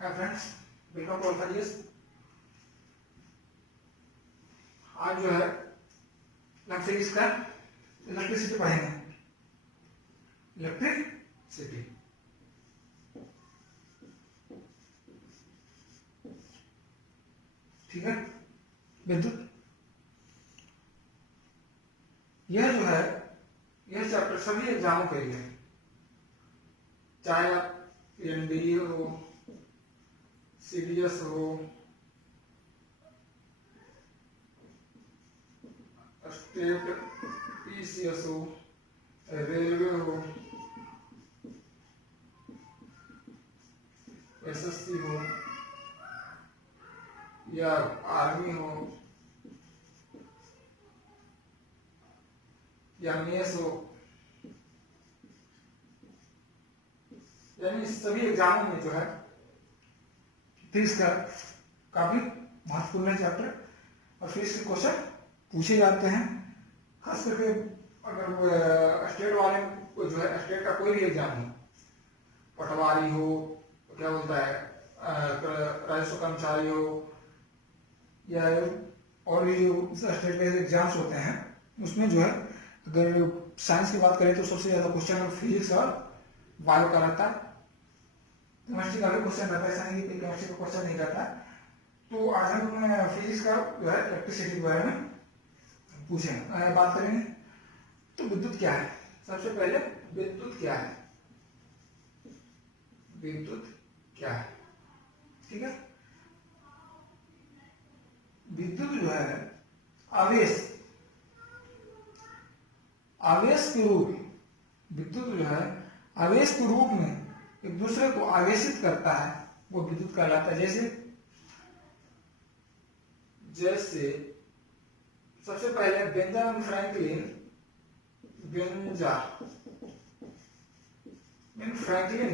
Hi friends, welcome to alpha GS. आज जो है इलेक्ट्रिक का इलेक्ट्रिसिटी पढ़ेंगे। इलेक्ट्रिसिटी ठीक है। विद्युत यह जो है यह चैप्टर सभी एग्जामों के लिए, चाहे आप एनडीए हो, सीडीएस हो, स्टेट पीसीएस हो, रेलवे हो, एसएससी हो या आर्मी हो या मेस हो, यानी सभी एग्जामों में जो है फिजिक्स का काफी महत्वपूर्ण चैप्टर और फिजिक्स के क्वेश्चन पूछे जाते हैं। खास करके अगर स्टेट वाले को जो है स्टेट का कोई भी एग्जाम हो, पटवारी हो, क्या बोलता है राजस्व कर्मचारी हो या और भी जो स्टेट के एग्जाम्स होते हैं, उसमें जो है अगर साइंस की बात करें तो सबसे ज्यादा क्वेश्चन फिजिक्स और बायो का रहता है। केमिस्ट्री का भी क्वेश्चन रहता है, ऐसा नहीं कि केमिस्ट्री का क्वेश्चन नहीं रहता। तो आज हम फिजिक्स का जो है इलेक्ट्रिसिटी के बारे में पूछेंगे, बात करेंगे। तो विद्युत क्या है? सबसे पहले विद्युत क्या है? विद्युत क्या है? ठीक है। विद्युत जो है आवेश के रूप, विद्युत जो है आवेश के रूप में एक दूसरे को आवेशित करता है, वो विद्युत कहलाता है। जैसे सबसे पहले बेंजामिन फ्रैंकलिन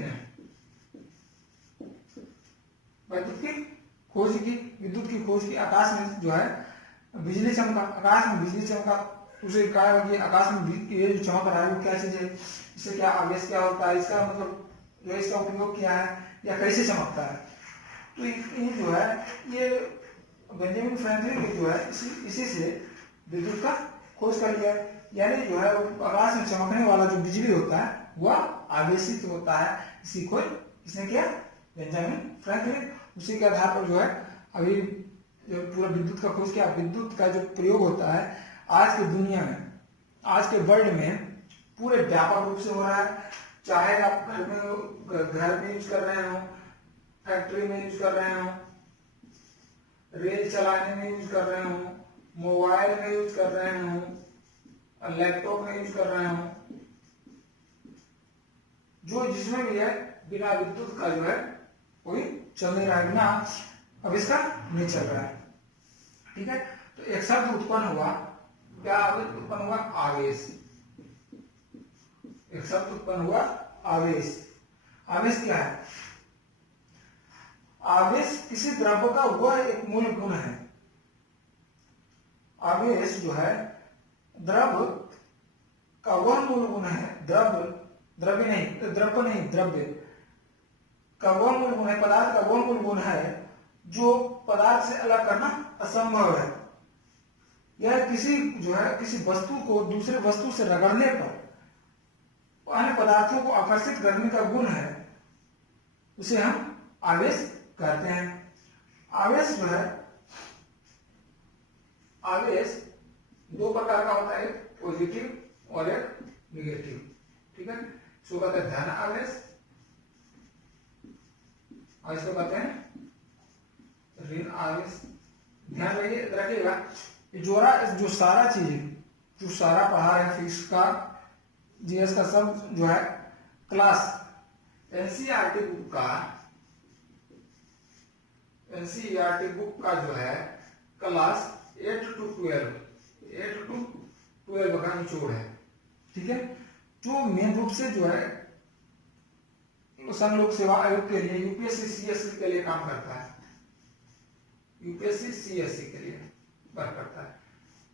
ने विद्युत की खोज की। आकाश में जो है बिजली चमका, आकाश में बिजली चमका, उसे कहा कि आकाश में ये जो चमक रहा है वो क्या चीज है, इससे क्या आवेश क्या होता है, इसका मतलब जो इसका उपयोग क्या है या कैसे चमकता है। तो ये जो है ये बेंजामिन फ्रैंकलिन ने जो है इसी से विद्युत का खोज कर लिया है। यानी जो है आकाश में चमकने वाला जो बिजली होता है वह आवेशित होता है। इसी खोज इसने किया बेंजामिन फ्रैंकलिन। उसी के आधार पर जो है अभी जो पूरा विद्युत का खोज किया। विद्युत का जो प्रयोग होता है आज की दुनिया में, आज के वर्ल्ड में पूरे व्यापक रूप से हो रहा है। चाहे आप घर में यूज कर रहे हो, फैक्ट्री में यूज कर रहे हो, रेल चलाने में यूज कर रहे हो, मोबाइल में यूज कर रहे हो, लैपटॉप में यूज कर रहे हो, जो जिसमें भी है बिना विद्युत का जो है कोई चल नहीं रहा है, बिना अब इसका नहीं चल रहा है। ठीक है। तो एक शब्द उत्पन्न हुआ, क्या उत्पन्न हुआ? आवेश। एक शब्द उत्पन्न हुआ आवेश। आवेश क्या है? आवेश किसी द्रव्य का वह एक मूल गुण है। आवेश जो है द्रव्य का वह मूल गुण है। द्रव्य का वह मूल गुण है, पदार्थ का वह मूल गुण है जो पदार्थ से अलग करना असंभव है। यह किसी वस्तु को दूसरे वस्तु से रगड़ने पर अन्य पदार्थों को आकर्षित करने का गुण है, उसे हम आवेश कहते हैं। आवेश जो है, आवेश दो प्रकार का होता है, एक पॉजिटिव और एक निगेटिव। ठीक है। इसको कहते हैं धन आवेश और इसको कहते हैं ऋण आवेश। ध्यान रखिएगा, जो सारा चीज, जो सारा पढ़ा है फिजिक्स का, जीएस का सब जो है क्लास एनसीईआरटी बुक का जो है क्लास 8 to 12 का निचोड़ है। ठीक है। जो मेन रूप से जो है संघ लोक सेवा आयोग के लिए, यूपीएससी सीएससी के लिए काम करता है, यूपीएससी सीएससी के लिए वर्क करता है।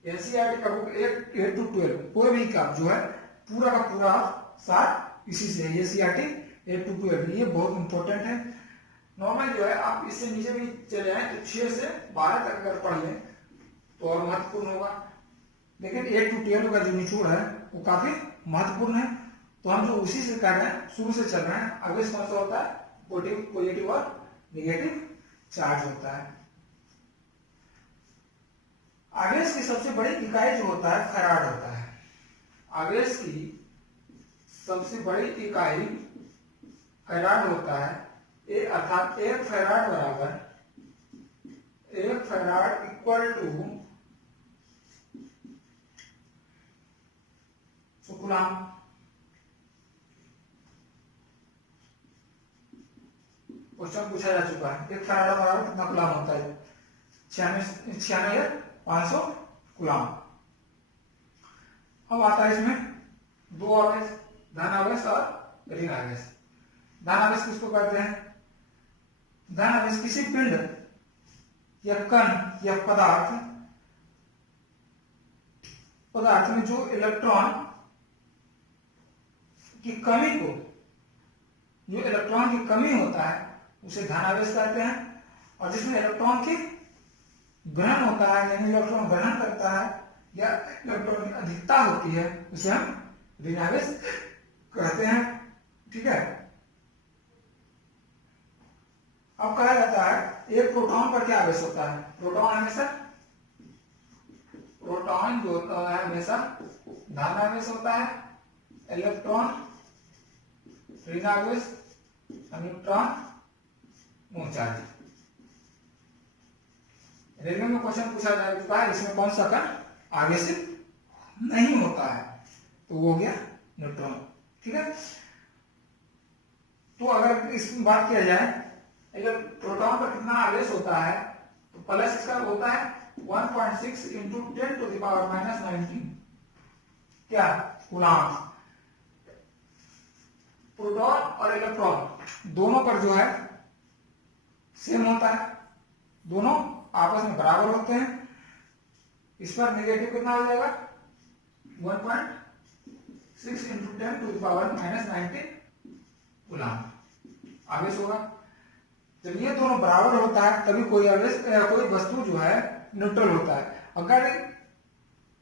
एनसीईआरटी का बुक 8 to 12 कोई भी काम जो है पूरा का पूरा साथ इसी से, एनसीईआरटी 8 to 12, ये बहुत इंपॉर्टेंट है। नॉर्मल जो है आप इससे नीचे भी चले आए तो 6 से 12 तक अगर पढ़ लें तो और महत्वपूर्ण होगा, लेकिन 8 to 12 का जो निचोड़ है वो काफी महत्वपूर्ण है। तो हम जो उसी से कर रहे हैं, शुरू से चल रहे हैं। आवेश कौन सा होता है? पॉजिटिव और निगेटिव चार्ज होता है। आवेश की सबसे बड़ी इकाई जो होता है फैराड होता है। आवेश की सबसे बड़ी इकाई फैराड होता है। अर्थात 1 फैराड बराबर 1 farad equal to coulomb. Question पूछा जा चुका है। 1 फैराड बराबर कितना कूलम होता है? 96,500 कूलम। अब आता है इसमें दो आवेश, धन आवेश और ऋण आवेश। धन आवेश किसको कहते हैं? धन आवेश किसी पिंड या कण या पदार्थ में जो इलेक्ट्रॉन की कमी होता है उसे धन आवेश कहते हैं। और जिसमें इलेक्ट्रॉन की ग्रहण होता है, यानी इलेक्ट्रॉन ग्रहण करता है या इलेक्ट्रॉन की अधिकता होती है, उसे हम ऋण आवेश कहते हैं। ठीक है। अब कहा जाता है एक प्रोटॉन पर क्या आवेश होता है? प्रोटॉन जो होता है हमेशा धन आवेश होता है। इलेक्ट्रॉन ऋण आवेश, न्यूट्रॉन नो चार्ज। रेलवे में क्वेश्चन पूछा जा चुका है, इसमें कौन सा कण आवेशित नहीं होता है? तो वो हो गया न्यूट्रॉन। ठीक है। तो अगर इस बात किया जाए, अगर प्रोटॉन पर कितना आवेश होता है तो प्लस इसका होता है 1.6 इंटू 10 टू द पावर -19 क्या कूलम। प्रोटॉन और इलेक्ट्रॉन दोनों पर जो है सेम होता है, दोनों आपस में बराबर होते हैं। इस पर नेगेटिव कितना हो जाएगा? 1.6 into 10 to the power -19 coulomb आवेश होगा। जब ये दोनों बराबर होता है तभी कोई वस्तु जो है न्यूट्रल होता है। अगर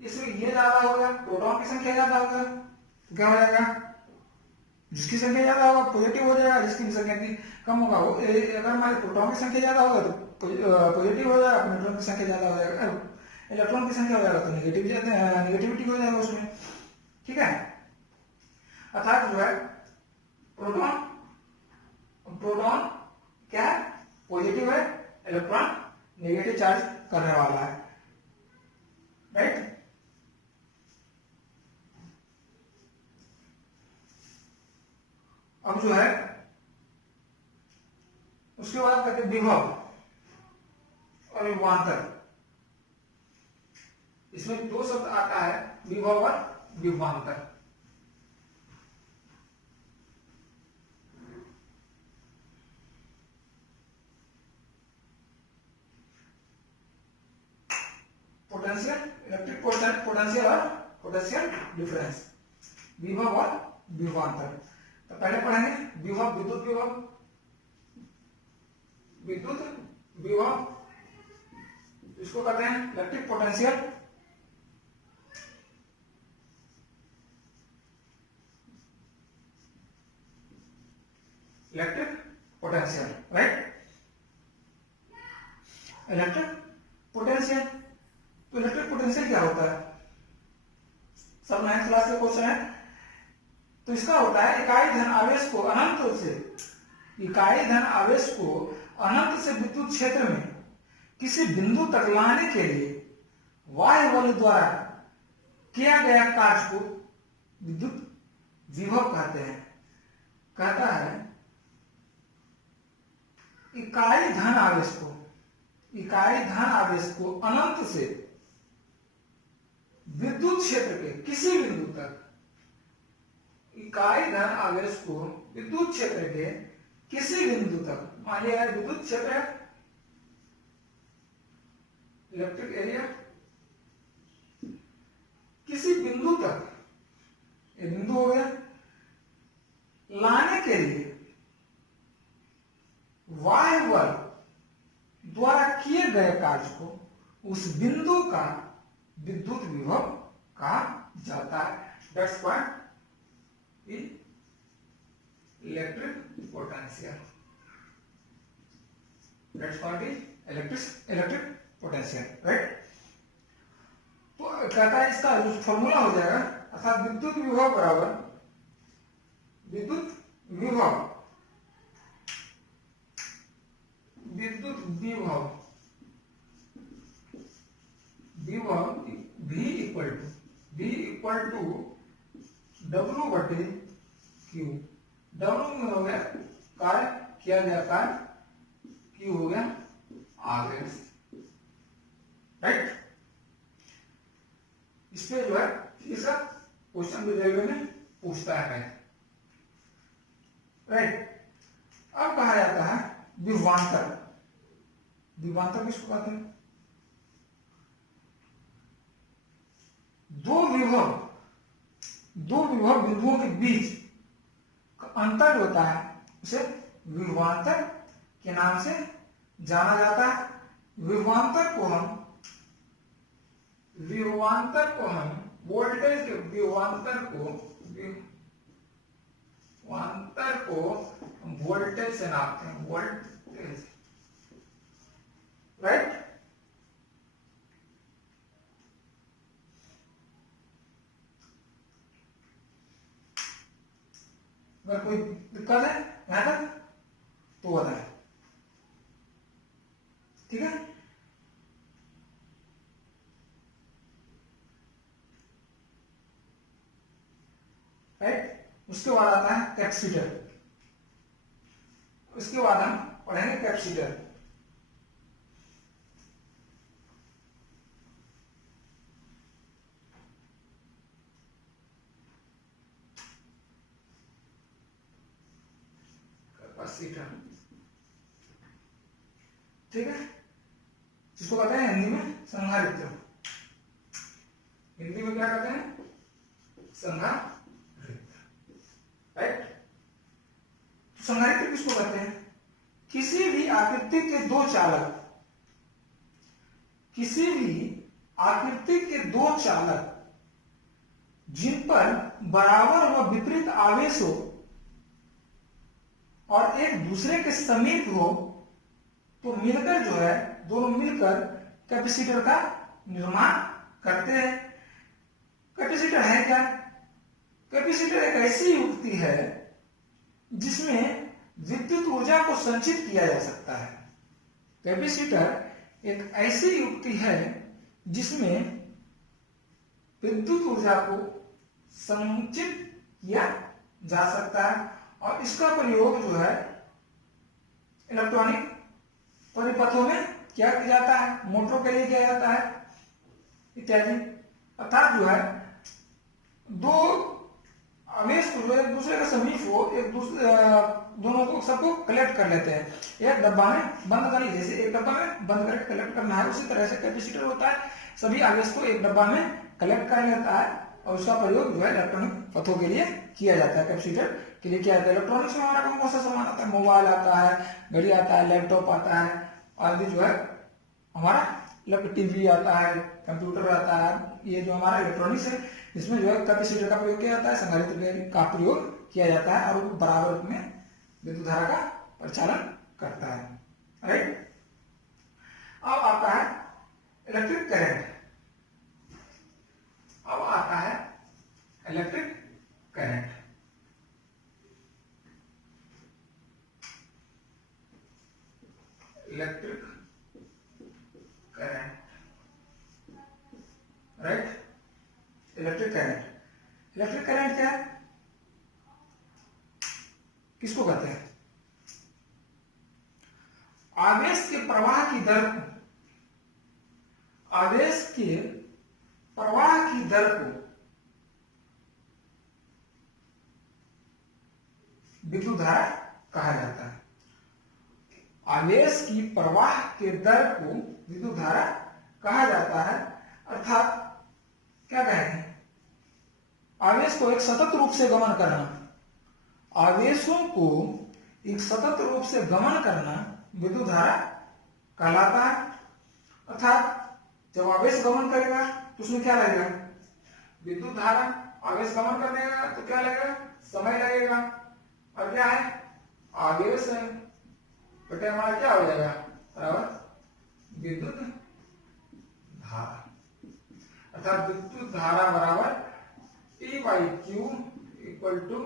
इसमें ये ज्यादा हो गया, प्रोटॉन की संख्या ज्यादा होगा तो क्या हो जाएगा? जिसकी संख्या ज्यादा होगा पॉजिटिव हो जाएगा, जिसकी संख्या कम होगा वो, अगर हमारे प्रोटॉन की संख्या ज्यादा होगा तो पॉजिटिव हो जाएगा, न्यूट्रॉन की संख्या ज्यादा हो जाएगा, इलेक्ट्रॉन की संख्या हो जाएगा तो नेगेटिविटी हो जाएगा उसमें। ठीक है। अर्थात जो है प्रोटॉन क्या है? पॉजिटिव है, इलेक्ट्रॉन नेगेटिव चार्ज करने वाला है। राइट। अब जो है उसके बाद कहते हैं विभव और विभवांतर। इसमें दो शब्द आता है, विभव और विभवांतर। पोटेंशियल, इलेक्ट्रिक पोटेंशियल और पोटेंशियल डिफरेंस, विभव और विभवांतर। तो पहले पढ़ेंगे विभव, विद्युत विभव, इसको कहते हैं electric potential. Right. Electric potential, तो इलेक्ट्रिक पोटेंशियल क्या होता है? सब 9th क्लास का क्वेश्चन है। तो इसका होता है इकाई धन आवेश को विद्युत क्षेत्र में किसी बिंदु तक लाने के लिए बाह्य बल द्वारा किया गया कार्य को विद्युत विभव कहते हैं। कहता है इकाई धन आवेश को अनंत से विद्युत क्षेत्र के किसी बिंदु तक, इकाई धन आवेश को विद्युत क्षेत्र के किसी बिंदु तक, मान लिया विद्युत क्षेत्र है, इलेक्ट्रिक एरिया, किसी बिंदु तक, ये बिंदु हो गया, लाने के लिए बाह्य चार्ज को उस बिंदु का विद्युत विभव कहा जाता है। That's what in electric potential. That's what is electric potential, right. तो कहता है इसका जो फॉर्मूला हो जाएगा, अर्थात विद्युत विभव बराबर विद्युत विभव V इक्वल टू W बटे Q। W में हो गया कार्य किया गया कार्य, Q हो गया आवेश, राइट। इसमें जो है इसका क्वेश्चन भी रेलवे में पूछता है, राइट। अब कहा जाता है विभवांतर। विभवांतर किसको कहते हैं? दो विभव बिंदुओं के बीच का अंतर होता है, उसे विभवांतर के नाम से जाना जाता है। विभवांतर को हम वोल्टेज के विभवांतर को वोल्टेज से नापते हैं, वोल्टेज, राइट। अगर कोई दिक्कत है यहां तक तो बताएं, ठीक है। राइट। उसके बाद आता है कैपेसिटर। उसके बाद हम पढ़ेंगे कैपेसिटर। कैपेसिटर, ठीक है, जिसको कहते हैं हिंदी में संधारित्र। हिंदी में क्या कहते हैं? संधारित्र, राइट। तो संधारित्र किसको कहते हैं? किसी भी आकृति के दो चालक, जिन पर बराबर व विपरीत आवेश हो और एक दूसरे के समीप हो, तो मिलकर जो है दोनों मिलकर कैपेसिटर का निर्माण करते हैं। कैपेसिटर है क्या? कैपेसिटर एक ऐसी युक्ति है जिसमें विद्युत ऊर्जा को संचित किया जा सकता है। कैपेसिटर एक ऐसी युक्ति है जिसमें विद्युत ऊर्जा को संचित किया जा सकता है, और इसका प्रयोग जो है इलेक्ट्रॉनिक परिपथों में क्या किया जाता है, मोटरों के लिए किया जाता है इत्यादि। अर्थात जो है दो आवेश को जो एक दूसरे के समीप हो, एक दूसरे दोनों को सबको कलेक्ट कर लेते हैं, एक डब्बा में बंद कर, जैसे एक डब्बा में बंद करके कलेक्ट करना है, उसी तरह से कैपेसिटर होता है, सभी आवेश को एक डब्बा में कलेक्ट कर लेता है और उसका प्रयोग जो है इलेक्ट्रॉनिक पथों के लिए किया जाता है। कैपेसिटर के लिए किया जाता है। इलेक्ट्रॉनिक्स में हमारा कौन सा सामान आता है? मोबाइल आता है, घड़ी आता है, लैपटॉप आता है, आदि जो है हमारा टीवी आता है, कंप्यूटर आता है, ये जो हमारा इलेक्ट्रॉनिक्स है इसमें जो है कैपेसिटर का प्रयोग किया जाता है, संधारित्र का प्रयोग किया जाता है, और वो बराबर में विद्युत धारा का परिचालन करता है, राइट। अब आता है इलेक्ट्रिक करंट। अब आता है electric current. Electric current, right. Electric current क्या है? किसको कहते हैं? आवेश के प्रवाह की दर को विद्युत धारा कहा जाता है। आवेश की प्रवाह के दर को विद्युत धारा कहा जाता है। अर्थात क्या कहेंगे? आवेश को एक सतत रूप से गमन करना, आवेशों को एक सतत रूप से गमन करना विद्युत धारा कहलाता है। अर्थात जब आवेश गमन करेगा तो उसमें क्या लगेगा, विद्युत धारा। आवेश गमन करने का तो क्या लगेगा, समय लगेगा। और क्या है, आवेश है, बेटे हमारा क्या हो जाएगा, बराबर विद्युत धारा। अर्थात विद्युत धारा बराबर E/Q equal to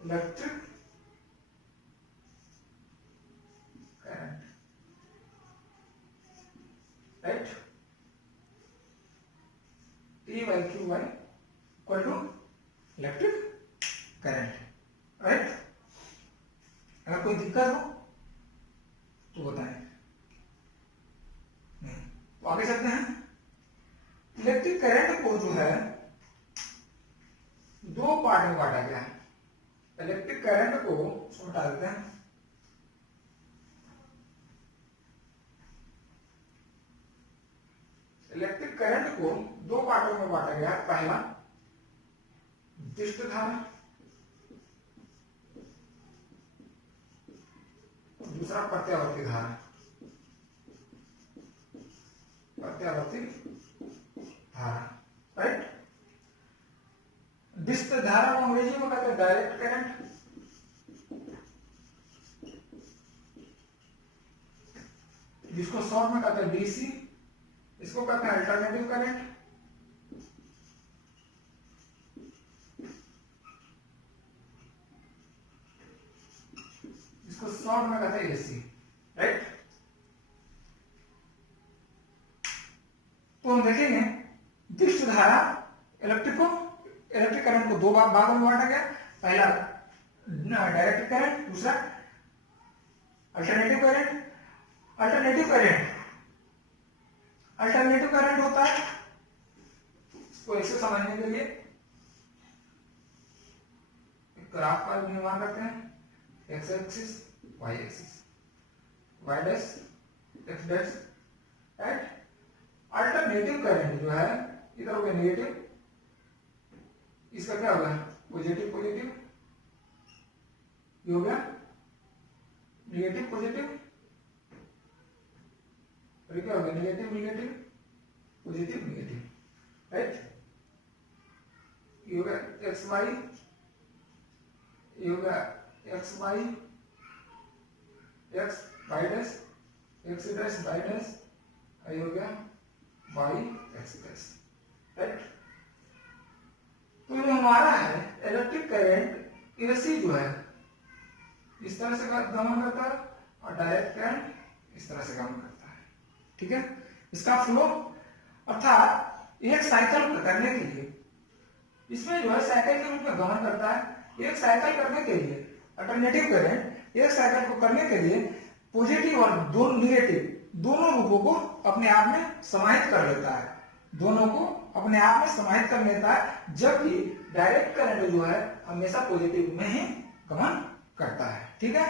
electric current, right. E/Q equal to electric current, right. अगर कोई दिक्कत हो तो बताएं, तो आगे चलते हैं। इलेक्ट्रिक करंट को जो है दो पार्ट में बांटा गया है। इलेक्ट्रिक करंट को हटा देते हैं। इलेक्ट्रिक करंट को दो पार्टों में बांटा गया है। पहला विशिष्ट धारा, दूसरा प्रत्यावर्ती धारा। प्रत्यावर्ती धारा, राइट। विशिष्ट धारा को अंग्रेजी में कहते हैं डायरेक्ट करंट, जिसको शॉर्ट में कहते हैं डीसी। इसको कहते हैं अल्टरनेटिव करंट, इसको शॉर्ट में कहते हैं एसी, राइट। तो हम देखेंगे विशिष्ट धारा इलेक्ट्रिक करंट को दो भागों में बांटा गया। पहला डायरेक्ट करंट, दूसरा अल्टरनेटिव करंट। अल्टरनेटिव करंट होता है, इसको ऐसे समझने के लिए ग्राफ का निर्माण करते हैं। X axis, Y axis, Y dash, X dash, right. Alternative current जो है इधर हो गया नेगेटिव, इसका क्या होगा, पॉजिटिव पॉजिटिव, ये हो गया नेगेटिव पॉजिटिव, और क्या होगा negative negative, positive negative, right. ये होगा एक्स वाई, ये होगा X Y, X Y dash, X dash Y dash, ये हो गया वाई एक्स डैश, राइट। तो जो हमारा है इलेक्ट्रिक करंट एसी जो है इस तरह से गमन करता है, और डायरेक्ट करंट इस तरह से गमन करता है, ठीक है। इसका फ्लो अर्थात एक साइकिल करने के लिए इसमें जो है साइकिल के रूप में गमन करता है। एक साइकिल करने के लिए अल्टरनेटिव करंट एक साइकिल को करने के लिए पॉजिटिव और नेगेटिव दोनों रूपों को अपने आप में समाहित कर लेता है, दोनों को अपने आप में समाहित कर लेता है। जबकि डायरेक्ट करंट जो है हमेशा पॉजिटिव में ही गमन करता है, ठीक है,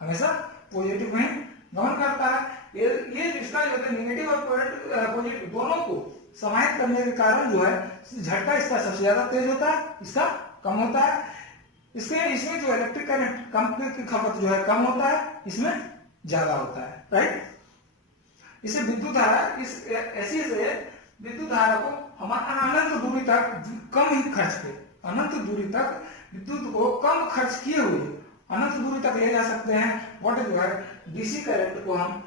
हमेशा पॉजिटिव में गमन करता है। ये रिश्ता जो है नेगेटिव और पॉजिटिव दोनों को समाहित करने के कारण जो है झटका इसका सबसे ज्यादा तेज होता है, इसका कम होता है। इसमें जो इलेक्ट्रिक करंट की खपत जो है कम होता है, इसमें ज्यादा होता है, राइट। इसे विद्युत धारा ऐसी से विद्युत धारा को हम अनंत दूरी तक कम ही खर्च पे, अनंत दूरी तक विद्युत को कम खर्च किए हुए अनंत दूरी तक ले जा सकते हैं। वोट जो है डीसी करंट को हम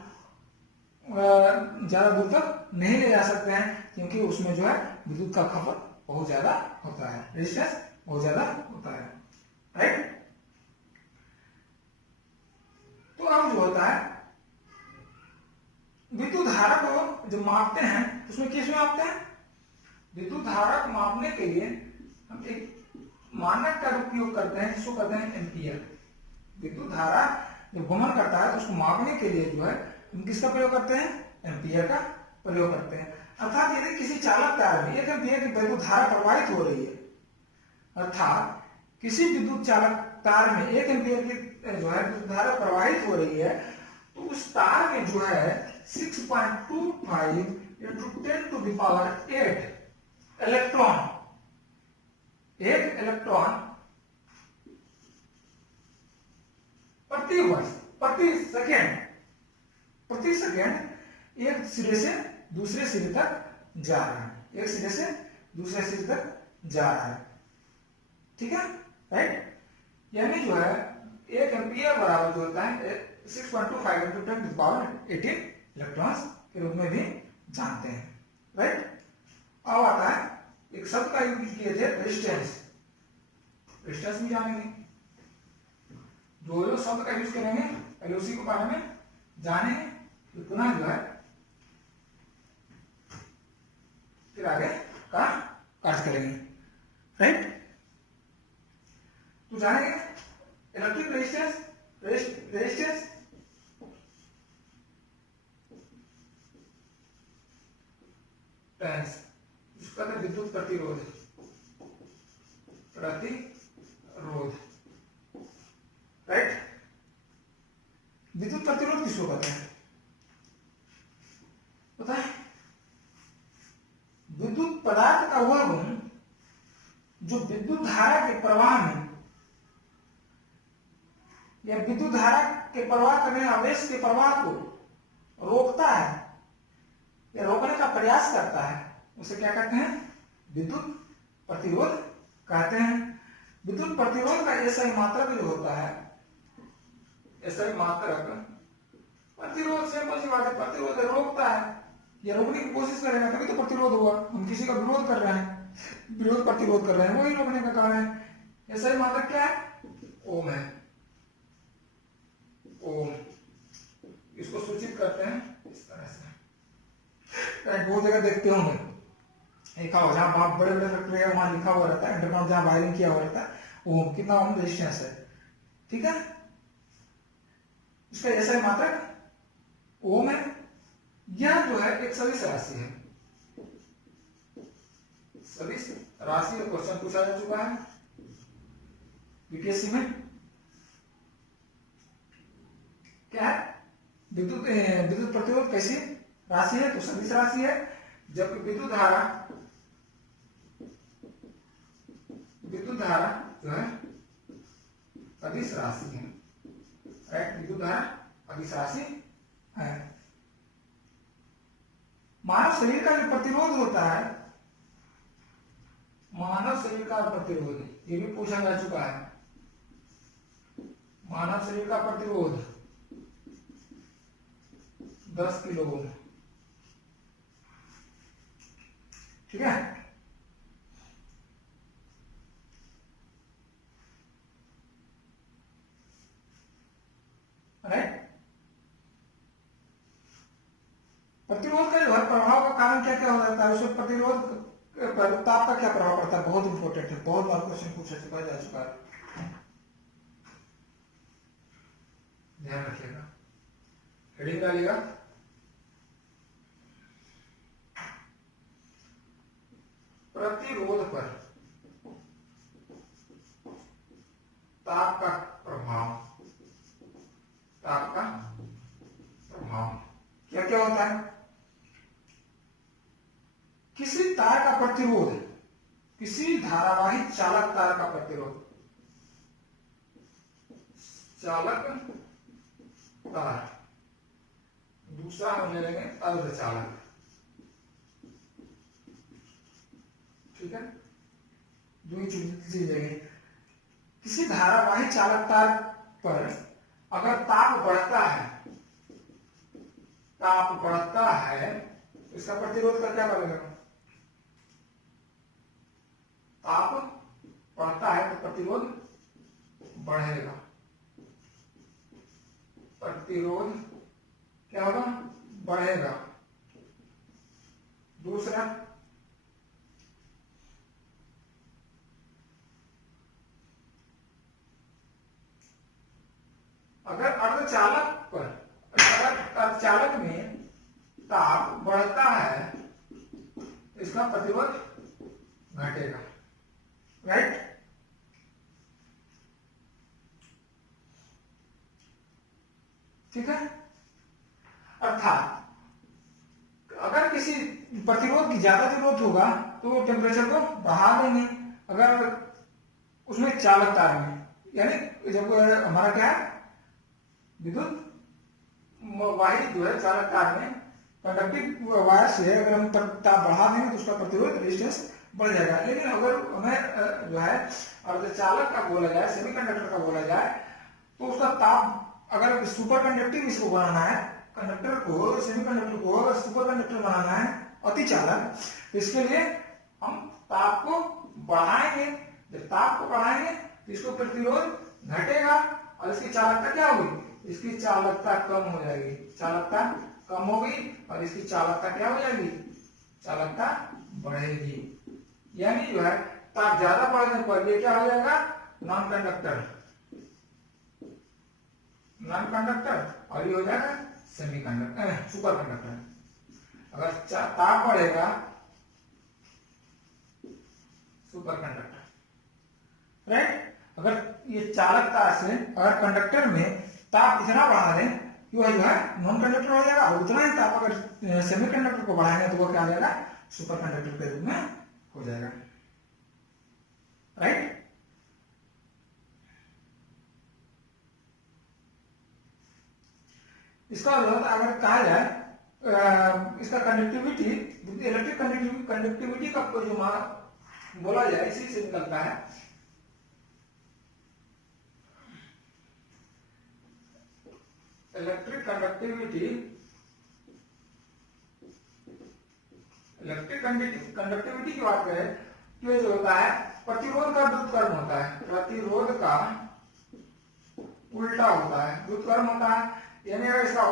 ज्यादा दूर तक नहीं ले जा सकते हैं, क्योंकि उसमें जो है विद्युत का खपत बहुत ज्यादा होता है, रेजिस्टेंस बहुत ज्यादा होता है, राइट। तो अब जो होता है विद्युत धारा को जो मापते हैं उसमें किस में मापते हैं, विद्युत धारा को मापने के लिए हम एक मानक का उपयोग करते हैं जिसको कहते हैं एम्पियर। विद्युत धारा जब गमन करता है तो उसको मापने के लिए जो है हम किसका प्रयोग करते हैं, एम्पियर का प्रयोग करते हैं। अर्थात यदि किसी चालक तार में 1 एम्पियर की विद्युत धारा प्रवाहित हो रही है, अर्थात किसी विद्युत चालक तार में 1 एम्पियर की जो है विद्युत धारा प्रवाहित हो रही है, तो उस तार में जो है 6.25 × 10⁸ इलेक्ट्रॉन, एक इलेक्ट्रॉन प्रति सेकेंड एक सिरे से दूसरे सिरे तक जा रहा है, एक सिरे से दूसरे सिरे तक जा रहा है। ठीक है, राइट। यानी जो है 1 एम्पियर बराबर जो होता है 6.25 into 10 to the power 18 electrons के रूप में भी जानते हैं, राइट। अब आता है एक शब्द का यूज किए थे, रेजिस्टेंस। रेजिस्टेंस भी जानेंगे, जो शब्द का यूज करेंगे पहले उसी को बारे में जानेंगे, तो पुनः जो है फिर आगे का कार्य करेंगे, राइट। तो जानेंगे इलेक्ट्रिक रेजिस्टेंस, रेजिस्टेंस टेंस, इसका कहते हैं विद्युत प्रतिरोध, प्रतिरोध, राइट। विद्युत प्रतिरोध किसको कहते हैं पता है? विद्युत पदार्थ का वह गुण जो विद्युत धारा के प्रवाह में या विद्युत धारा के प्रवाह करने आवेश के प्रवाह को रोकता है या रोकने का प्रयास करता है, उसे क्या कहते हैं? विद्युत प्रतिरोध कहते हैं। विद्युत प्रतिरोध का एसआई मात्रक जो होता है, एसआई मात्रक प्रतिरोध से प्रतिरोध रोकता है या रोकने की कोशिश करेगा तभी तो प्रतिरोध होगा। हम किसी का विरोध कर रहे हैं, विरोध प्रतिरोध कर रहे हैं, वही रोकने का कारण है। एसआई मात्रक क्या है? ओम है, ओम। इसको सूचित करते हैं इस तरह से, बहुत जगह देखते होंगे लिखा हुआ, जहां बड़े बड़े फैक्ट्री है वहां लिखा हुआ रहता है, अंडरग्राउंड जहां वायरिंग किया हुआ रहता है, ओम, कितना ओम रेजिस्टेंस है, ठीक है। इसका एसआई मात्रक ओम है। यह जो है एक सदिश राशि है, सदिश राशि का क्वेश्चन पूछा जा चुका है बीपीएससी में। क्या है? विद्युत प्रतिरोध कैसी राशि है? तो सदिश राशि है। जबकि विद्युत धारा जो है अदिश राशि है, राइट। विद्युत धारा अदिश राशि है। मानव शरीर का जो प्रतिरोध होता है, मानव शरीर का प्रतिरोध, ये भी पूछा जा चुका है। मानव शरीर का प्रतिरोध 10 किलो ओम, ठीक है। राइट। प्रतिरोध का जो है प्रभाव का कारण क्या क्या हो जाता है, उसमें प्रतिरोध पर ताप का क्या प्रभाव पड़ता है? बहुत इंपॉर्टेंट है, बहुत बार क्वेश्चन पूछा जा चुका है, ध्यान रखिएगा। हेडिंग डालिएगा प्रतिरोध पर ताप का प्रभाव, ताप का प्रभाव क्या क्या होता है? किसी तार का प्रतिरोध, किसी धारावाही चालक तार का प्रतिरोध, चालक तार, दूसरा हम ले लेंगे अर्धचालक, ठीक है। दो ही चीज लेंगे। किसी धारावाही चालक तार पर अगर ताप बढ़ता है, ताप बढ़ता है, इसका प्रतिरोध का क्या बनेगा? ताप बढ़ता है तो प्रतिरोध बढ़ेगा, प्रतिरोध क्या होगा? बढ़ेगा। दूसरा, अगर अर्धचालक पर, अर्धचालक में ताप बढ़ता है इसका प्रतिरोध घटेगा, राइट। ठीक है। अर्थात अगर किसी प्रतिरोध की ज्यादा जरूरत होगा तो वो टेम्परेचर को बढ़ा देंगे। अगर उसमें चालक तार में, यानी जब हमारा क्या है, विद्युत वाही जो है चालक तार में कंडक्टिव वायर से अगर हम ताप बढ़ा देंगे तो उसका प्रतिरोध रेजिस्टेंस बढ़ जाएगा। लेकिन अगर हमें जो है अर्धचालक का बोला जाए, सेमीकंडक्टर का बोला जाए, तो उसका ताप अगर सुपर कंडक्टिव इसको बनाना है, कंडक्टर को, सेमीकंडक्टर को अगर सुपर कंडक्टर बनाना है, अतिचालक, तो इसके लिए हम ताप को बढ़ाएंगे। जब ताप को बढ़ाएंगे तो इसको प्रतिरोध घटेगा और इसकी चालकता क्या होगी, इसकी चालकता कम हो जाएगी, चालकता कम होगी और इसकी चालकता क्या हो जाएगी, चालकता बढ़ेगी। यानी जो है ताप ज्यादा बढ़ने पर ये क्या हो जाएगा, नॉन कंडक्टर, नॉन कंडक्टर, और ये हो जाएगा सेमीकंडक्टर, सुपर कंडक्टर। अगर ताप बढ़ेगा सुपर कंडक्टर, राइट। अगर ये चालकता से अगर कंडक्टर में ताप इतना बढ़ा दें कि वह जो है नॉन कंडक्टर हो जाएगा, और उतना ही ताप अगर सेमीकंडक्टर को बढ़ाएंगे तो वो क्या हो जाएगा, सुपर कंडक्टर के रूप में हो जाएगा, राइट। इसका अगर कहा जाए इसका कंडक्टिविटी, इलेक्ट्रिक कंडक्टिविटी का जो बोला जाए इसी से निकलता है। इलेक्ट्रिक कंडक्टिविटी की बात करें तो ये जो होता है प्रतिरोध का व्युत्क्रम होता है, प्रतिरोध का उल्टा होता है, व्युत्क्रम होता है। यानी अगर इसका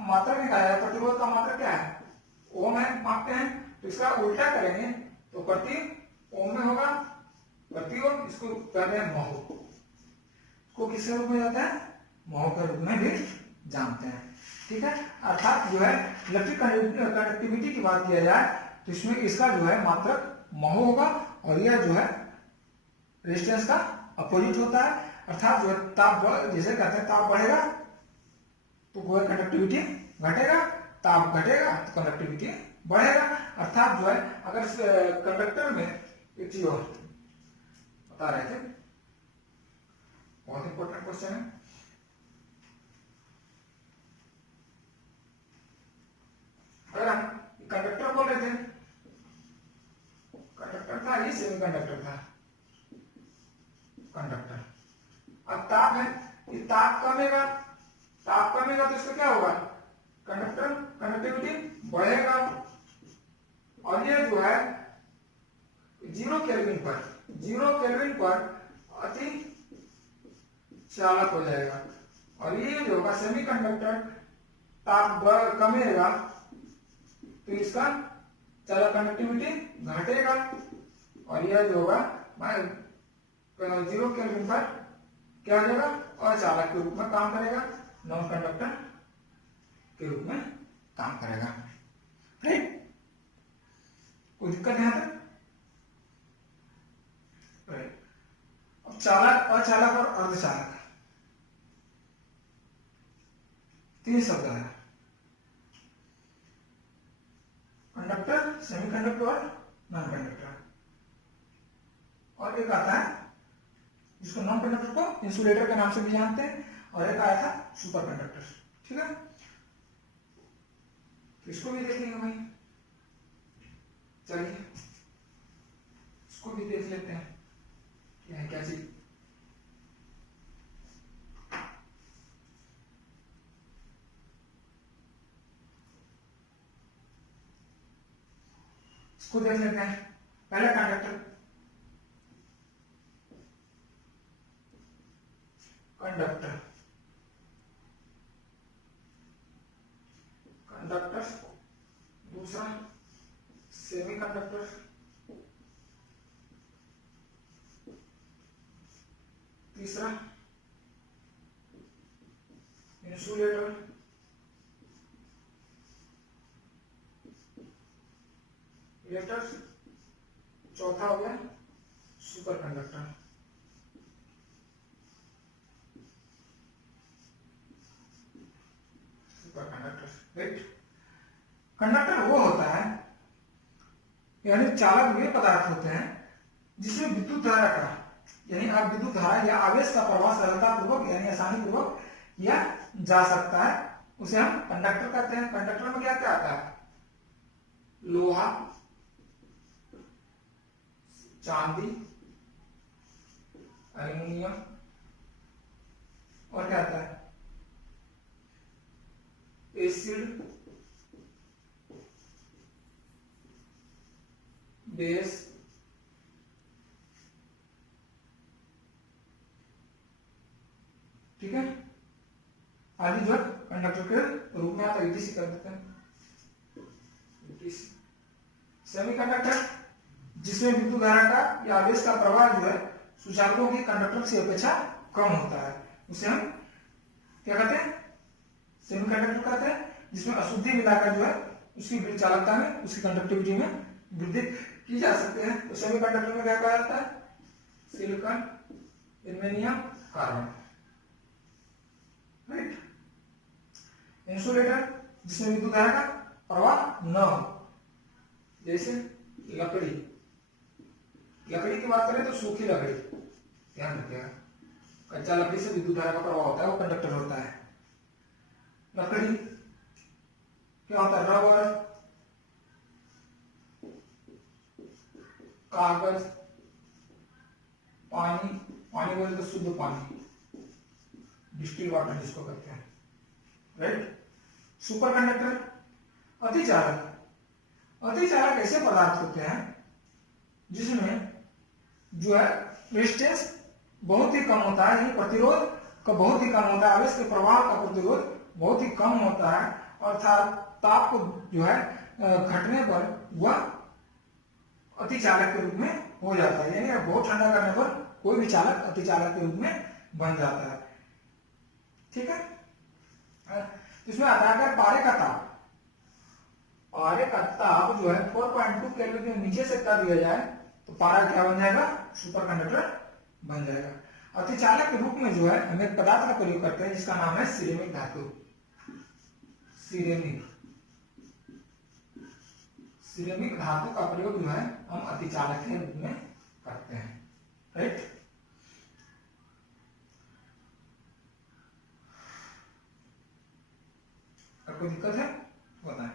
मात्रक निकाला जाए, प्रतिरोध का मात्रक क्या है, ओम है, मापते हैं, तो इसका उल्टा करेंगे तो प्रति ओम में होगा, प्रति ओम, इसको कहते हैं महो, इसको किसके रूप में जाता है, महो के रूप में भी जानते हैं, ठीक है। अर्थात जो है इलेक्ट्रिक कंडक्टिविटी की बात किया जाए तो इसमें इसका जो है मात्रक महो होगा और यह जो है रेजिस्टेंस का अपोजिट होता है। अर्थात जो है ताप, जैसे कहते हैं ताप बढ़ेगा तो वो कंडक्टिविटी घटेगा, ताप घटेगा तो कंडक्टिविटी बढ़ेगा। अर्थात जो है अगर कंडक्टर में एक चीज और बता रहे थे, बहुत इंपॉर्टेंट क्वेश्चन है, अगर हम कंडक्टर बोल रहे थे, कंडक्टर था, ये सेमी कंडक्टर था, कंडक्टर, अब ताप है, ये ताप कमेगा, ताप कमेगा तो इसका क्या होगा, कंडक्टर कंडक्टिविटी बढ़ेगा और ये जो है 0 केल्विन पर अति चालक हो जाएगा। और ये जो होगा सेमीकंडक्टर, ताप कमेगा तो इसका चालक कंडक्टिविटी घटेगा और यह जो होगा 0 केल्विन पर क्या हो जाएगा, अचालक के रूप में काम करेगा, नॉन कंडक्टर के रूप में काम करेगा, राइट। कोई दिक्कत है यहां तक, राइट। अब चालक, अचालक और अर्धचालक, तीन शब्द है, कंडक्टर, सेमीकंडक्टर और नॉन कंडक्टर। और एक आता है जिसको नॉन कंडक्टर को इंसुलेटर के नाम से भी जानते हैं, और एक आया था सुपर कंडक्टर, ठीक है। तो इसको भी देखेंगे भाई, चलिए इसको भी देख लेते हैं क्या है, क्या चीज। इसको देख लेते हैं, पहले कंडक्टर, कंडक्टर, कंडक्टर, दूसरा सेमीकंडक्टर, तीसरा इंसुलेटर, लेटर, चौथा हो गया super conductor. Super conductor, right. Conductor वो होता है, यानी चालक वे पदार्थ होते हैं जिसमें विद्युत धारा का, यानी आप विद्युत धारा या आवेश का प्रवाह सरलता पूर्वक यानी आसानी पूर्वक या जा सकता है, उसे हम कंडक्टर कहते हैं। कंडक्टर में क्या क्या आता है? लोहा, चांदी, एल्युमिनियम, और क्या आता है? एसिड, बेस, ठीक है, आदि जो कंडक्टर के रूप में आता है। ईटीसी कर देते हैं। सेमी कंडक्टर, जिसमें विद्युत धारा का या आवेश का प्रवाह जो है सुचालकों की कंडक्टर से अपेक्षा कम होता है, उसे हम क्या कहते हैं? सेमी कंडक्टर कहते हैं। जिसमें अशुद्धि मिलाकर जो है उसकी चालकता में, उसकी कंडक्टिविटी में वृद्धि की जा सकती है। तो सेमी कंडक्टर में क्या कहा जाता है? Silicon, aluminium, carbon, right. Insulator, जिसमें विद्युत धारा का प्रवाह न हो, जैसे लकड़ी। लकड़ी की बात करें तो सूखी लकड़ी, ध्यान रखिएगा, कच्चा लकड़ी से विद्युत धारा का प्रवाह होता है, वो कंडक्टर होता है। लकड़ी क्या होता है? रबर, कागज, पानी, पानी बोले तो शुद्ध पानी, डिस्टिल वाटर जिसको कहते हैं, राइट। सुपर कंडक्टर, अतिचालक। अतिचालक ऐसे पदार्थ होते हैं जिसमें जो है रेजिस्टेंस बहुत ही कम होता है, यानी प्रतिरोध का बहुत ही कम होता है, आवेश के प्रवाह का प्रतिरोध बहुत ही कम होता है, अर्थात ताप को जो है घटने पर वह अतिचालक के रूप में हो जाता है, यानी बहुत ठंडा करने पर कोई भी चालक अतिचालक के रूप में बन जाता है, ठीक है। इसमें आता है पारे का ताप। पारे का ताप जो है 4.2 केल्विन के नीचे से कर दिया जाए तो पारा क्या बन जाएगा? सुपर कंडक्टर बन जाएगा। अतिचालक के रूप में जो है हम एक पदार्थ का प्रयोग करते हैं जिसका नाम है सिरेमिक धातु। सिरेमिक धातु का प्रयोग जो है हम अतिचालक के रूप में करते हैं, राइट। कोई दिक्कत है बताएं।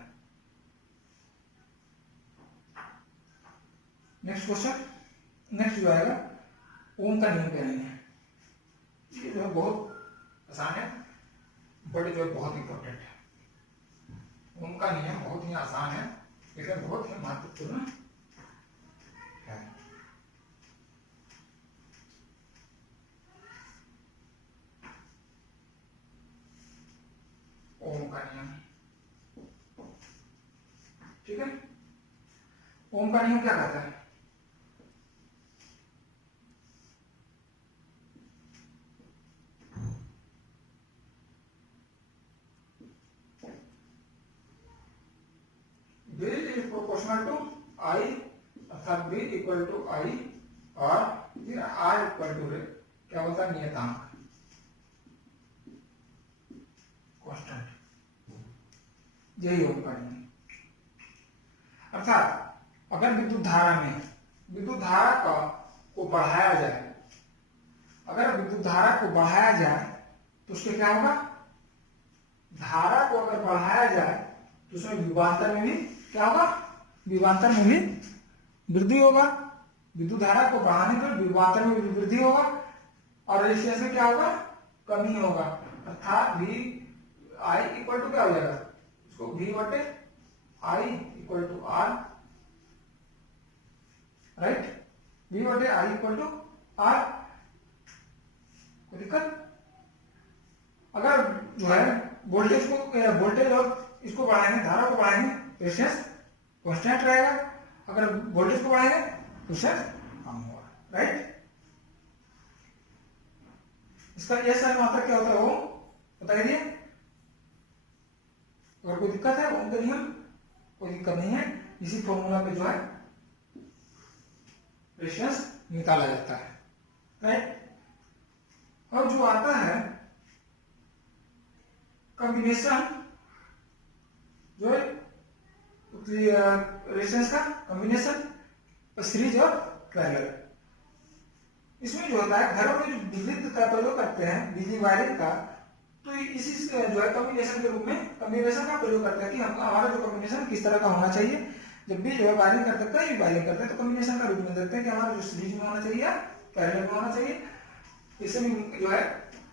नेक्स्ट क्वेश्चन, नेक्स्ट जो आएगा ओम का नियम क्या है। ये जो है बहुत आसान है, बट जो है बहुत इंपॉर्टेंट है। ओम का नियम बहुत ही आसान है लेकिन बहुत ही महत्वपूर्ण है। ओम का नियम, ठीक है। ओम का नियम क्या कहता है? V is proportional to I, अर्थात V इक्वल टू I और फिर R इक्वल टू क्या होता है? नियतांक, कांस्टेंट। यही ओम का नियम। अर्थात अगर विद्युत धारा में विद्युत धारा को बढ़ाया जाए, अगर विद्युत धारा को बढ़ाया जाए तो उसके क्या होगा? धारा को अगर बढ़ाया जाए तो उसमें विभवांतर में भी क्या होगा? विभवांतर में भी वृद्धि होगा। विद्युत धारा को बढ़ाने पर विभवांतर में भी वृद्धि होगा और रेजिस्टेंस में क्या होगा? कमी होगा। अर्थात V I इक्वल टू क्या हो जाएगा? इसको V बटे I equal to R, right. V बटे I इक्वल टू R। कोई दिक्कत? अगर जो है वोल्टेज और इसको बढ़ाएंगे, धारा को बढ़ाएंगे, रेजिस्टेंस कांस्टेंट रहेगा। अगर वोल्टेज को बढ़ाएंगे रेजिस्टेंस कम होगा, राइट। इसका ये सारी मात्रा क्या होता है वो बताइए। अगर कोई दिक्कत है ओम का नियम, कोई दिक्कत नहीं है। इसी फॉर्मूला पे जो है रेजिस्टेंस निकाला जाता है, राइट। और जो आता है कॉम्बिनेशन, जो है रेजिस्टेंस का कॉम्बिनेशन, सीरीज और पैरेलल। इसमें जो होता है घरों में जो बिजली का प्रयोग करते हैं, बिजली वायरिंग का, तो इसी जो है कम्बिनेशन के रूप में कम्बिनेशन का प्रयोग करते हैं कि हमको हमारा जो कम्बिनेशन किस तरह का होना चाहिए। जब भी जो है वायरिंग करते हैं, कई वायरिंग करते हैं तो कम्बिनेशन का रूप में देखते हैं कि हमारा जो सीरीज में होना चाहिए या पैरेलल में होना चाहिए। इससे भी जो है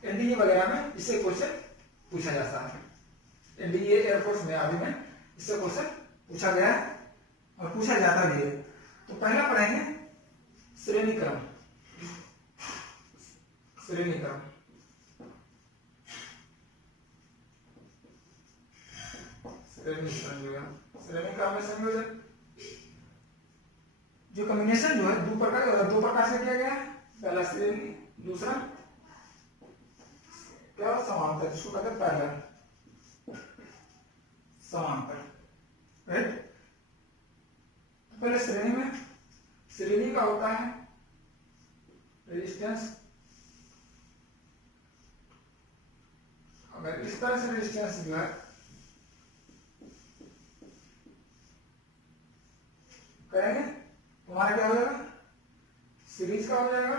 एनडीए वगैरह में इससे क्वेश्चन पूछा जाता है। एनडीए एयरफोर्स में आदि में इससे क्वेश्चन पूछा गया है और पूछा जाता भी है। तो पहला पढ़ेंगे श्रेणी क्रम। श्रेणी क्रम श्रेणी क्रम में संयोजन जो कॉम्बिनेशन जो है दो प्रकार से किया गया है। पहला श्रेणी, दूसरा क्या समांतर, जिसको कहते हैं पैरेलल, समांतर, राइट। पहले श्रेणी में श्रेणी का होता है रेजिस्टेंस। अगर इस तरह से रेजिस्टेंस जो है करेंगे तो हमारा क्या हो जाएगा, सीरीज का हो जाएगा।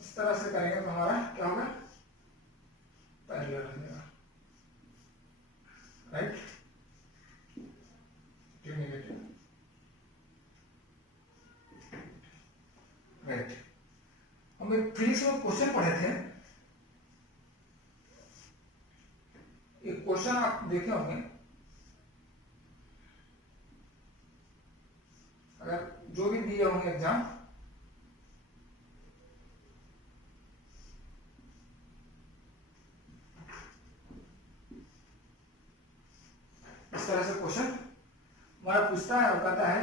इस तरह से करेंगे तो हमारा क्या होगा, पैरेलल हो जाएगा, राइट। राइट, हम एक फिजिक्स में क्वेश्चन पढ़े थे। एक क्वेश्चन आप देखे होंगे, अगर जो भी दिए होंगे एग्जाम, इस तरह से क्वेश्चन हमारा पूछता है और कहता है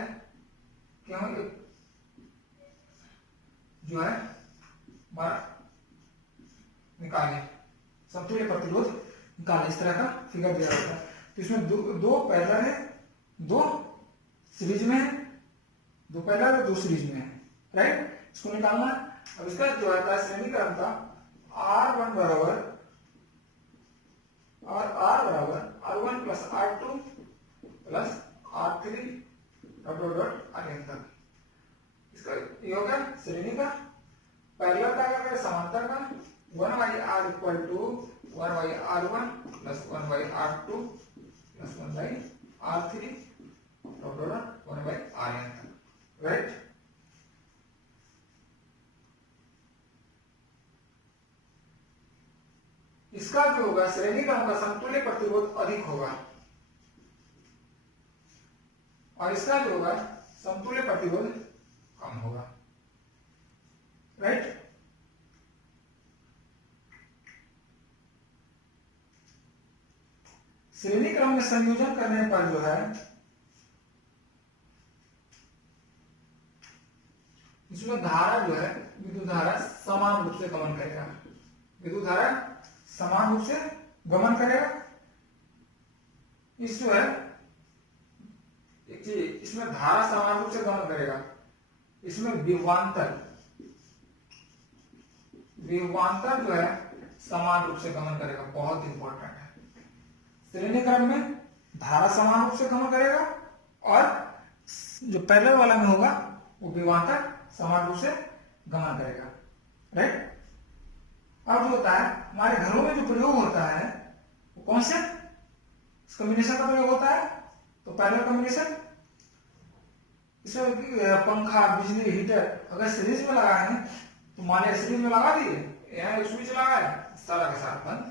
कि हम जो है हमारा निकाले समतुल्य प्रतिरोध निकाले। इस तरह का फिगर दिया रहता है। तो इसमें दो पैरेलल है, दो सीरीज में है, दो पैरेलल है, दो सीरीज में है, राइट। इसको निकालना है। अब इसका जो है श्रेणी क्रम था R1 बराबर R1 plus R2 plus R3 dot RN तक। इसका ये हो गया श्रेणी का। पैरेलल का क्या करें, समांतर का 1/R equal to 1/R1 plus 1/R2 plus 1/R3 dot 1/RN तक, राइट। इसका जो होगा श्रेणी का होगा समतुल्य प्रतिरोध अधिक होगा और इसका जो होगा समतुल्य प्रतिरोध कम होगा, राइट। श्रेणी क्रम में संयोजन करने पर जो है इसमें धारा जो है विद्युत धारा समान रूप से गमन करेगा। विद्युत धारा समान रूप से गमन करेगा। इस जो है एक चीज, इसमें धारा समान रूप से गमन करेगा। इसमें विभवांतर जो है समान रूप से गमन करेगा, बहुत इंपॉर्टेंट है। श्रेणी क्रम में धारा समान रूप से गमन करेगा और जो पैरेलल वाला में होगा वो विभवांतर समान रूप से गमन करेगा, राइट। अब जो होता है हमारे घरों में जो प्रयोग होता है वो कौन से कॉम्बिनेशन का प्रयोग होता है, तो पैरेलल कॉम्बिनेशन। इसमें पंखा, बिजली, हीटर अगर सीरीज में लगाए हैं तो मान लिया सीरीज में लगा दिए, यहाँ एक स्विच लगा है, सारा के साथ बंद।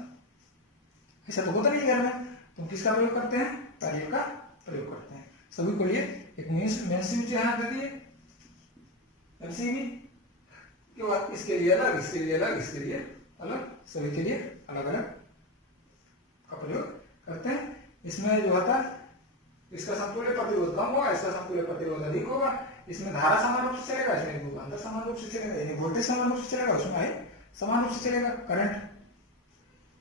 ऐसा तो होता नहीं घर में। तो किसका प्रयोग करते हैं, पैरेलल का प्रयोग करते हैं। सभी को लिए एक मेन स्विच यहाँ दे दिए, एमसीबी के बाद इसके लिए अलग, इसके लिए अलग, इसके लिए अलग, सभी के लिए अलग अलग का प्रयोग करते हैं। इसमें जो होता है इसका समतुल्य प्रतिरोध कम होगा, इसका समतुल्य प्रतिरोध अधिक होगा। इसमें धारा समान रूप से चलेगा, इसमें विभवांतर समान रूप से चलेगा, यानी वोल्टेज समान रूप से चलेगा, उसमें आई समान रूप से चलेगा करंट,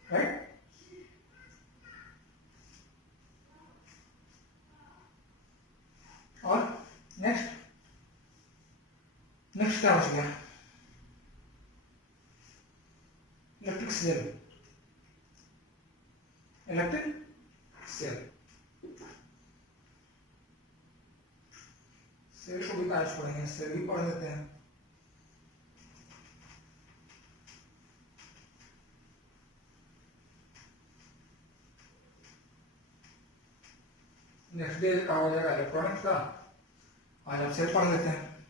राइट। और नेक्स्ट क्या बच गया, electric cell, electric cell. Cell को भी आज पढ़ेंगे, सेल भी पढ़ लेते हैं। नेक्स्ट डे का हो जाएगा इलेक्ट्रॉनिक्स का, आज हम सेल पढ़ लेते हैं।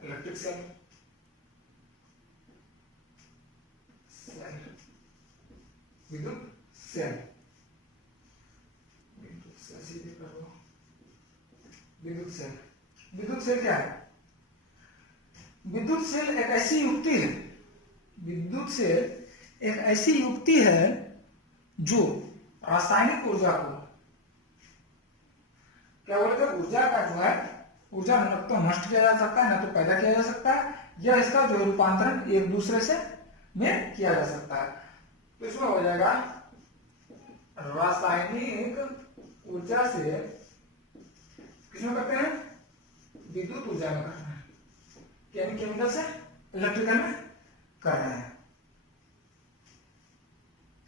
इलेक्ट्रिक सेल, विद्युत सेल, विद्युत सेल सीधे करो। विद्युत सेल, विद्युत सेल क्या है? विद्युत सेल एक ऐसी युक्ति है, विद्युत सेल एक ऐसी युक्ति है जो रासायनिक ऊर्जा को, क्या बोलते हैं, ऊर्जा का जो है, ऊर्जा न तो नष्ट किया जा सकता है, न तो पैदा किया जा सकता है, या इसका जो रूपांतरण एक दूसरे से में किया जा सकता है। तो इसमें हो जाएगा रासायनिक ऊर्जा से किसमें करते हैं? विद्युत ऊर्जा में करते हैं, यानी केमिकल से इलेक्ट्रिकल में कर रहे हैं।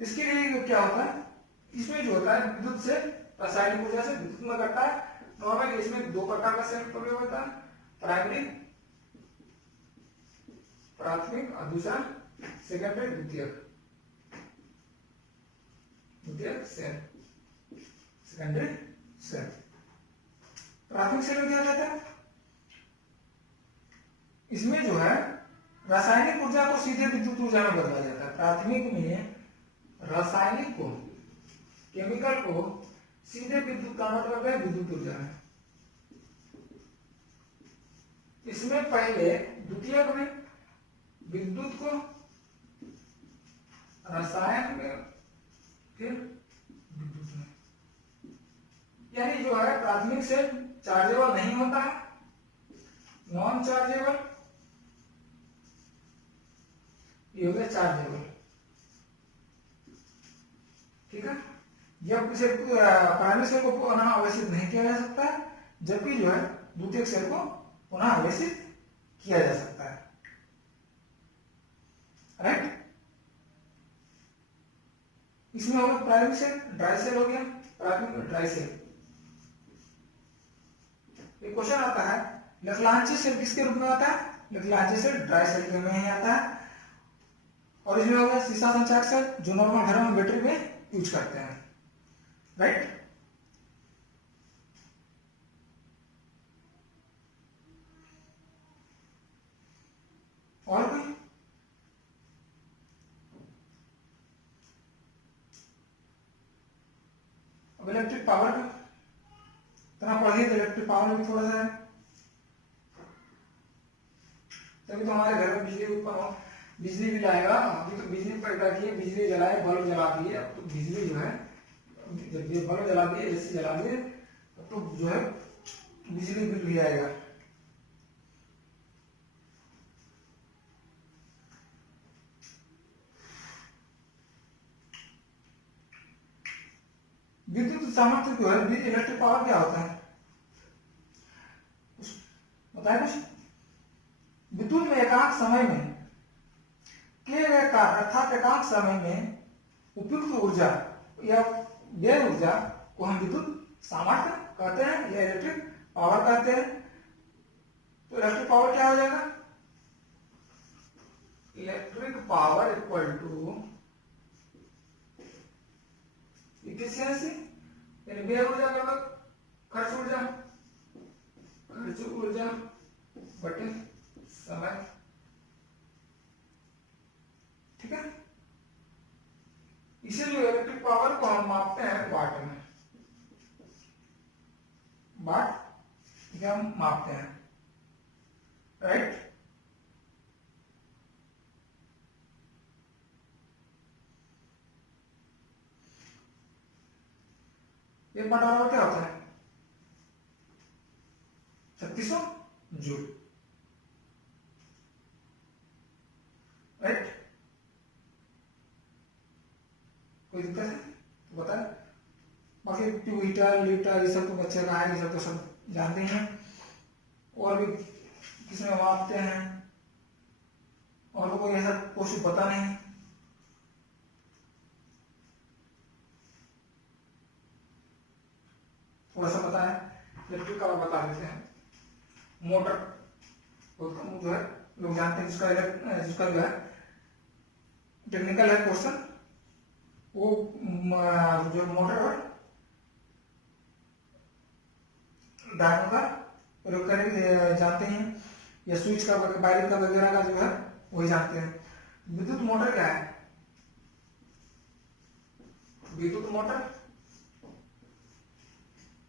इसके लिए क्या होता है, इसमें जो होता है विद्युत से रासायनिक ऊर्जा से विद्युत में करता है। नॉर्मली इसमें दो प्रकार का सेल प्रयोग होता है, प्राथमिक और दूसरा सेकेंडरी, द्वितीयक सेल, सेकेंडरी सेल। प्राथमिक सेल में क्या रहता है, इसमें जो है रासायनिक ऊर्जा को सीधे विद्युत ऊर्जा में बदला जाता है। प्राथमिक में रासायनिक को, केमिकल को सीधे विद्युत का मतलब है विद्युत ऊर्जा है। इसमें पहले द्वितीयक में विद्युत को रसायन में, फिर विद्युत में, यानी जो है प्राथमिक से चार्जेबल नहीं होता है, नॉन चार्जेबल, ये हो गया चार्जेबल। ठीक है, जब इसे प्राइमरी सेल को पुनः आवेशित नहीं किया जा सकता है, जबकि जो है द्वितीयक सेल को पुनः आवेशित किया जा सकता है। राइट, इसमें होगा प्राइमरी सेल, ड्राई सेल हो गया, प्राथमिक ड्राई सेल। एक क्वेश्चन आता है, लैग्रांज सेल किसके रूप में आता है? लैग्रांज सेल ड्राई सेल में ही आता है। और इसमें हो गया सीसा संचारक सेल, जो नॉर्मल घरों में बैटरी में यूज करते हैं। राइट, और कोई? अब इलेक्ट्रिक पावर का इतना पढ़िए, तो इलेक्ट्रिक पावर भी थोड़ा सा है, तभी तो हमारे घर में बिजली उत्पन्न हो, बिजली बिल आएगा। अभी तो बिजली पैदा किए, बिजली जलाए, बल्ब जला दिए, अब तो बिजली जो है, जब ये बल्ब जला दिए, एसी जला दिए, तो जो है बिजली बिल भी आएगा। विद्युत सामर्थ्य जो है, इलेक्ट्रिक पावर क्या होता है बताए कुछ? विद्युत में एकांक समय में किए गए कार्य अर्थात एकांक समय में उपयुक्त ऊर्जा या व्यय ऊर्जा को हम विद्युत सामर्थ्य कहते हैं या इलेक्ट्रिक पावर कहते हैं। तो इलेक्ट्रिक पावर क्या हो जाएगा? Electric power equal to efficiency, यानी व्यय ऊर्जा का खर्च ऊर्जा बटे समय। ठीक है, इसीलिए इलेक्ट्रिक पावर को हम मापते हैं वाट में, वाट हम मापते हैं। राइट, एक वाट आवर क्या होता है? 3600 जूल। राइट, कोई दिक्कत है तो बताए। बाकी ट्यूटर लीटर ये सब तो बच्चे का है, ये सब तो सब जानते ही हैं। और भी किसमें मापते हैं, और तो कोई ऐसा कुछ पता नहीं। थोड़ा सा बताया, इलेक्ट्रिक का बता देते हैं। मोटर बहुत कम जो है लोग जानते हैं, जिसका जो है टेक्निकल है क्वेश्चन, वो जो मोटर और डायनो का प्रयोग करेंगे जानते हैं, या स्विच का वायरिंग का वगैरह का जो है वही जानते हैं। विद्युत मोटर क्या है? विद्युत मोटर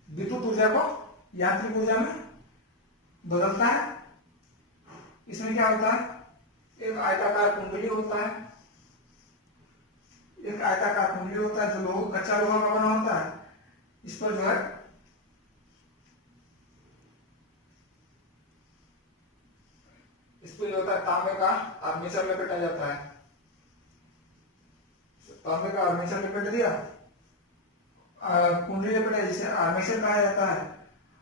विद्युत ऊर्जा को यांत्रिक ऊर्जा में बदलता है। इसमें क्या होता है, एक आयताकार कुंडली होता है, एक आयताकार कुंडली होता है जो कच्चा लोहा का बना होता है। इस पर जो है इस पर जो होता है तांबे का आर्मेचर लपेटा जाता है। तांबे का आर्मेचर लपेट दिया, कुंडली लपेटा जिसे आर्मेचर कहा जाता है।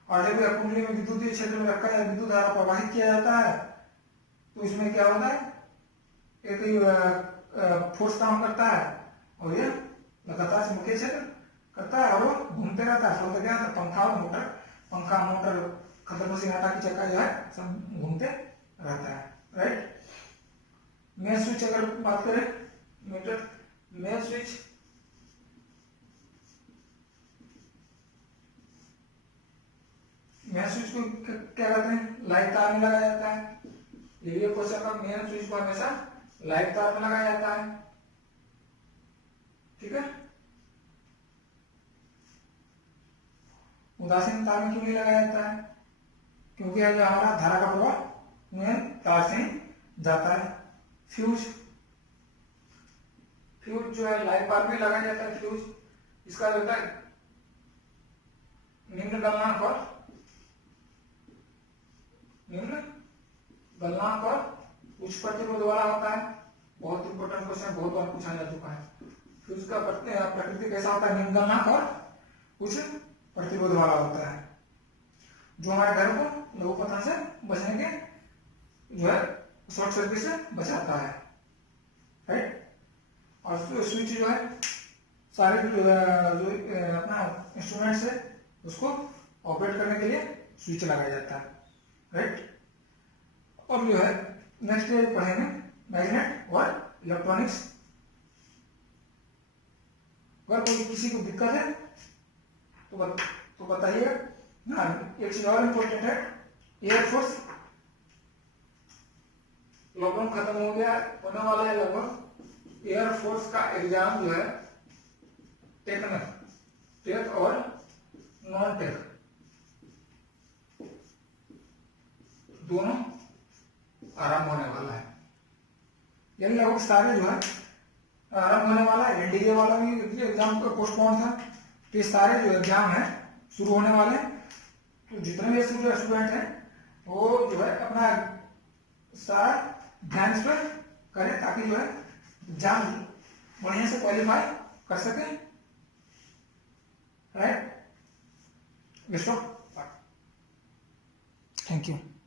और जब कुंडली में विद्युतीय क्षेत्र में रखा जाए, विद्युत धारा प्रवाहित किया जाता है, तो इसमें क्या होता है, एक फोर्स काम करता है और ये लगातार चुंबकीय क्षेत्र करता है और वो घूमते रहता है। तो क्या पंखा और मोटर, पंखा मोटर खतरनाक सिंगाटा की चक्का जो है सब घूमते रहता है, राइट। मेन स्विच अगर बात करें, मीटर मेन स्विच को क्या कहते हैं, लाइव तार में लगाया जाता है। ये क्वेश्चन का मेन स्विच को हमेशा लाइव तार में लगाया जाता है, ठीक है। उदासीन तार में क्यों नहीं लगाया जाता है? क्योंकि हमारा धारा का प्रवाह मेन तार से ही जाता है। फ्यूज जो है लाइव तार में लगाया जाता है। फ्यूज इसका जो है निम्न गलनांक और उच्च प्रतिरोध वाला होता है। बहुत इंपॉर्टेंट क्वेश्चन, बहुत बार पूछा जा चुका है। फ्यूज का प्रकृति कैसा होता है? निम्न गलनांक और उच्च प्रतिरोध वाला होता है, जो हमारे घर को लघु पतन से बचने के जो है शॉर्ट सर्किट से बचाता है, राइट। और स्विच जो है सारे जो अपना इंस्ट्रूमेंट से उसको ऑपरेट करने के लिए स्विच लगाया जाता है, राइट। और जो है नेक्स्ट पढ़ेंगे मैग्नेट और इलेक्ट्रॉनिक्स। अगर कोई किसी को दिक्कत है तो बताइए ना। एक चीज और इम्पोर्टेंट है, एयरफोर्स लॉकडाउन खत्म हो गया, होने वाला है लगभग। एयरफोर्स का एग्जाम जो है टेक और नॉन टेक दोनों आरंभ होने वाला है। यानी लगभग सारे जो है आरंभ होने वाला है। एनडीए वाला भी एग्जाम का पोस्टपोन था, तो ये सारे जो एग्जाम है शुरू होने वाले हैं। तो जितने भी स्टूडेंट हैं वो जो है अपना सारा ध्यान इस पर करें, ताकि जो है एग्जाम बढ़िया से क्वालिफाई कर सके, राइट। Thank you.